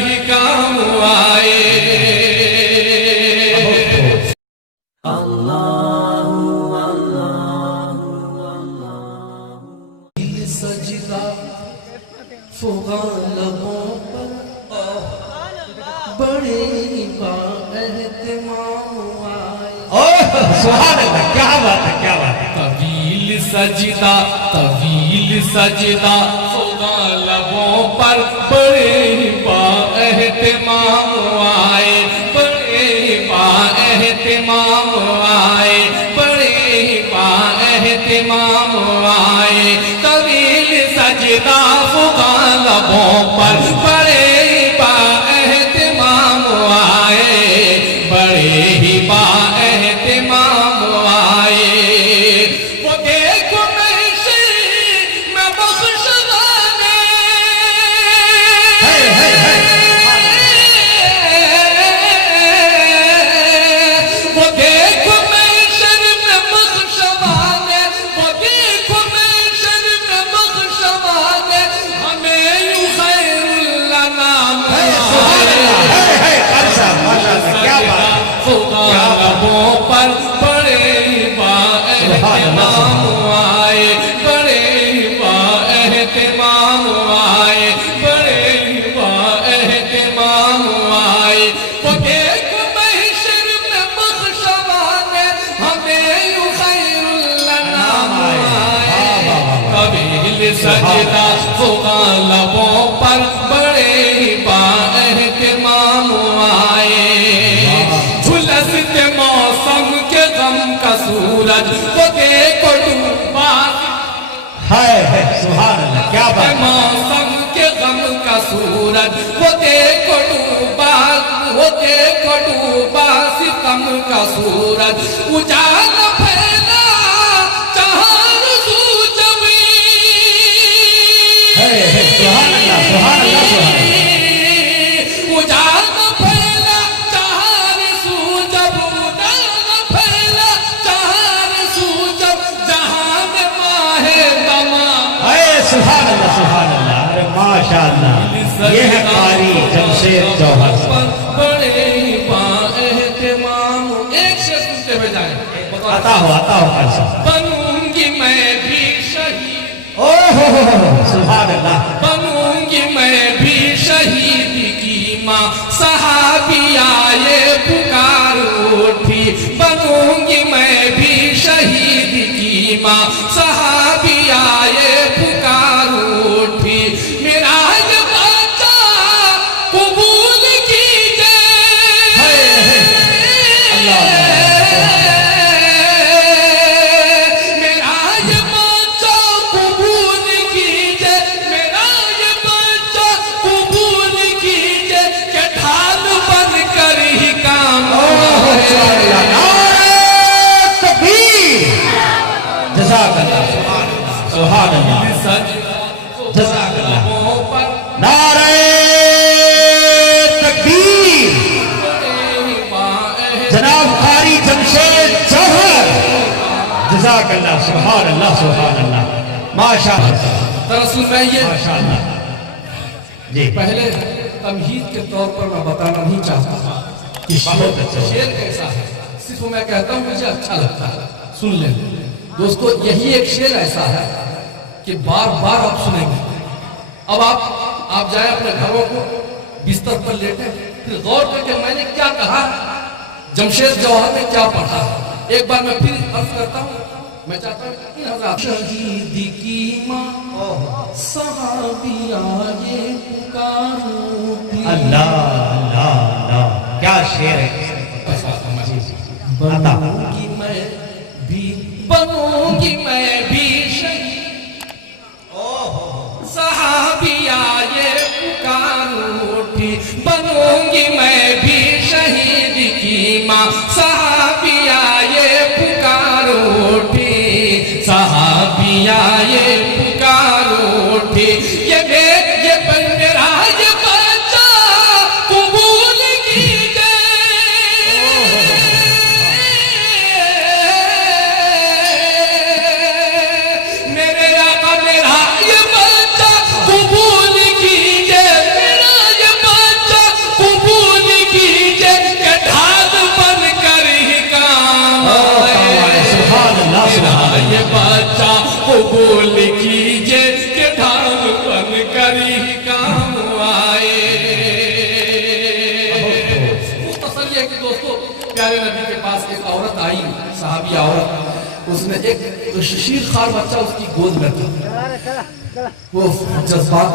ہی کام آئے سجدہ فغان لبوں پر بڑے با اہتمام آئے سبحان اللہ کیا بات ہے کیا بات ہے طویل سجدہ فغان لبوں پر بڑے با اہتمام آئے بڑے با اہتمام آئے بڑے با اہتمام آئے طویل سجدہ فغان لبوں پر بڑے با اہتمام آئے بڑے ہی با اہتمام آئے وہ دیکھو محشر میں بخشوانے وہ دیکھو محشر میں بخشوانے وہ دیکھو محشر میں بخشوانے ہمیں یوں خیر اللہ نام فغان لبوں پر بڑے با اہتمام آئے بڑے با اہتمام آئے بڑے با اہتمام آئے وہ دیکھو محشر میں بخشوانے ہمیں یوں خیر اللہ نام آئے طویل سجدہ فغان لبوں پر بڑے با اہتمام آئے جھلستے موسم کے غم کا سورج وہ دیکھو ڈوبا سبحان اللہ کیا بات ہے موسم کے غم کا سورج وہ دیکھو ڈوبا ستم کا سورج اجال پھیلا چہار سو سبحان اللہ سبحان اللہ سبحان اللہ اجال پھیلا چہار سو جب اجال پھیلا چہار سو جب جہاں میں ماہ تمام سبحان اللہ ارے ماشاءاللہ یہ ہے قاری جمشید جوہر بڑے با اہتمام ایک شیئر سنتے ہوئے جائیں عطا ہو قرصہ بنوں گی میں بھی شہید سبحان اللہ بنوں گی میں بھی شہید کی ماں صحابیہ یہ پکار اٹھی بنوں گی میں بھی شہید کی ماں صحابیہ یہ پکار اٹھی میرا یہ بچہ قبول کیجئے میرا یہ بچہ قبول کیجئے میرا یہ بچہ قبول کیجئے کہ ڈھال بن کر ہی کام جزاک اللہ سبحان اللہ جزاک اللہ نعرہ تکبیر جناب قاری جمشید جوہر جزاک اللہ سبحان اللہ ماشاءاللہ دراصل میں یہ ماشاءاللہ جی پہلے تمہید کے طور پر میں بتانا نہیں چاہتا کہ بہت اچھا شعر کیسا ہے صرف میں کہتا ہوں مجھے اچھا لگتا ہے سن لیں دوستو یہی ایک شعر ایسا ہے کہ بار بار آپ سنیں گے اب آپ جائیں اپنے گھروں کو بستر پر لیٹیں پھر غور کر کے میں نے کیا کہا جمشید جوہر نے کیا پڑھا ایک بار میں پھر عرض کرتا ہوں میں چاہتا ہوں شہید کی ماں صحابیہ یہ پکاروں تھی اللہ کیا شعر ہے بنوں گی میں بھی شہید صحابیہ یہ پکار اٹھی بنوں گی میں بھی شہید کی ماں صحابیہ یہ پکار اٹھی صحابیہ یہ پکار اٹھی یہ میرا یہ بچہ قبول کیجئے میرے آقا میرا یہ بچہ قبول کیجئے میرا یہ بچہ प्यारे नबी के पास एक औरत आई, साहबी औरत, उसने एक शशीर खार बच्चा उसकी गोद में था। वो जज्बात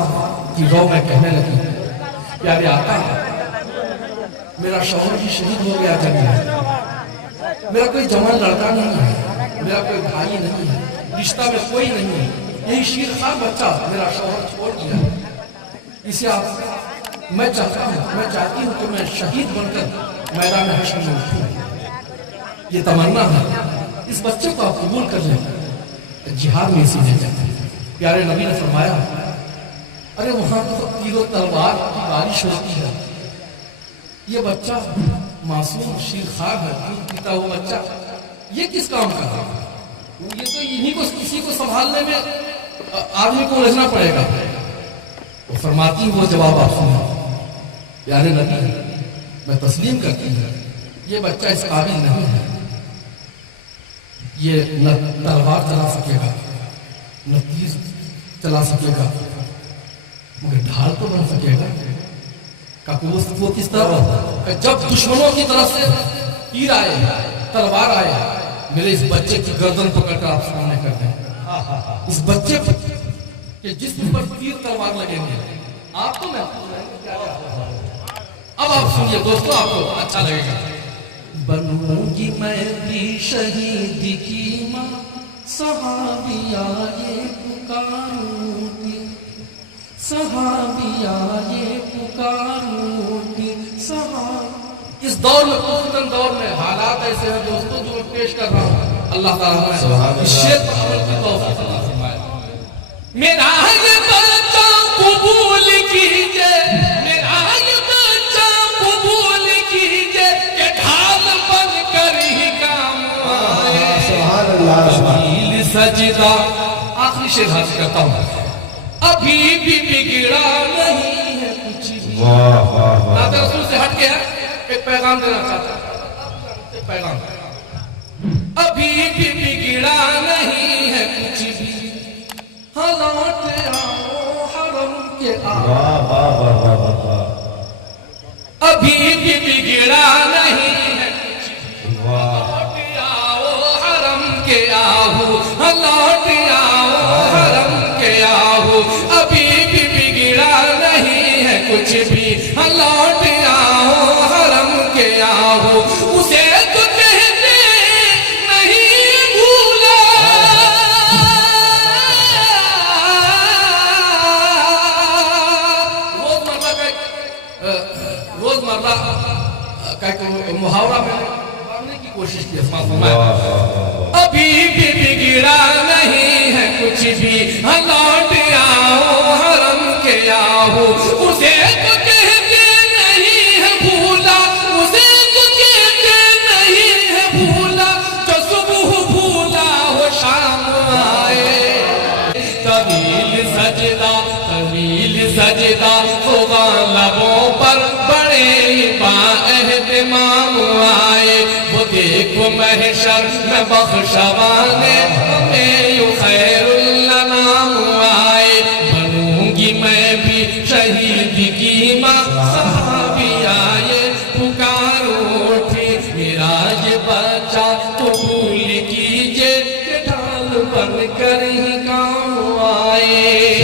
की रो में कहने लगी, प्यारे आका, मेरा शौहर भी शहीद हो गया जंग में, मेरा कोई जवान लड़का नहीं है, मेरा कोई भाई नहीं है, रिश्ता में कोई नहीं है, यही शीरखार बच्चा मेरा शौहर छोड़ दिया, इसे आप, मैं चाहती हूँ कि मैं शहीद बनकर मैदान हश्र में उठूं। ये तमन्ना है, इस बच्चे को आप कबूल कर लें, जिहाद में इसी ले जाए। प्यारे नबी ने फरमाया, अरे वहां तो तीरों तलवार की बारिश होती है, ये बच्चा मासूम शीरखार है, दूध पीता हुआ बच्चा, ये किस काम का है? ये तो इन्हीं को, किसी को संभालने में आदमी को उलझना पड़ेगा। वो फरमाती वो जवाब आप सुनो, प्यारे नबी, मैं तस्लीम करती हूँ, ये बच्चा इस काबिल नहीं है, ये न तलवार चला सकेगा, न तीर चला सकेगा, मगर ढाल तो बन सकेगा। वो किस तरह, जब दुश्मनों की तरफ से तीर आए, तलवार आए, मेरे इस बच्चे की गर्दन पकड़कर आप सामने कर दें। इस बच्चे के जिस्म पर तीर तलवार लगेंगे, आप तो मैं। अब आप सुनिए दोस्तों, आपको अच्छा लगेगा। बनूंगी मैं भी शहीद की मां, सहाबिया ये पुकारूंगी, सहाबिया ये पुकारूंगी, इस दौर में, पुरातन दौर में हालात ऐसे हैं दोस्तों जो मैं पेश कर रहा हूँ, अल्लाह ताला इस शेर पर अमल की तौफीक अता फरमाए। मेरा ये बच्चा कबूल कीजिए, मेरा ये बच्चा कबूल कीजिए, कि ढाल बनकर ही काम आए। सुभान अल्लाह। सजदा, आखिरी शेर हासिल करता हूँ, अभी भी बिगड़ा नहीं है कुछ भी। वाह वाह वाह। नाते रसूल से हट के एक पैगाम देना चाहता हूं, एक पैगाम, अभी भी बिगड़ा नहीं है कुछ भी, लौट आओ हरम के आओ, अभी भी बिगड़ा नहीं है कुछ भी, लौट आओ हरम के आओ, लौट आओ हरम के आओ, अभी भी बिगड़ा नहीं है कुछ भी, लौट आओ हरम के आओ, उसे तो कहते नहीं भूला, रोजमर्रा का मुहावरा में पढ़ने की कोशिश की, अभी भी बिगड़ा नहीं है कुछ भी, लौट आओ हरम के आओ, उसे तो कहते नहीं है भूला, उसे तो कहते नहीं है भूला, जो सुबह भूला हो शाम आए। तवील सजदा होगा लबों पर, बड़े बाएहतिमाम आए, वो देखो महशर में बख्शवाने हमें यूं खैरुल अनाम आए। बनूंगी मैं भी शहीद की मां, सहाबिया ये पुकार उठी, मेरा ये बच्चा कबूल कीजिए, कि ढाल बनकर ही काम आए।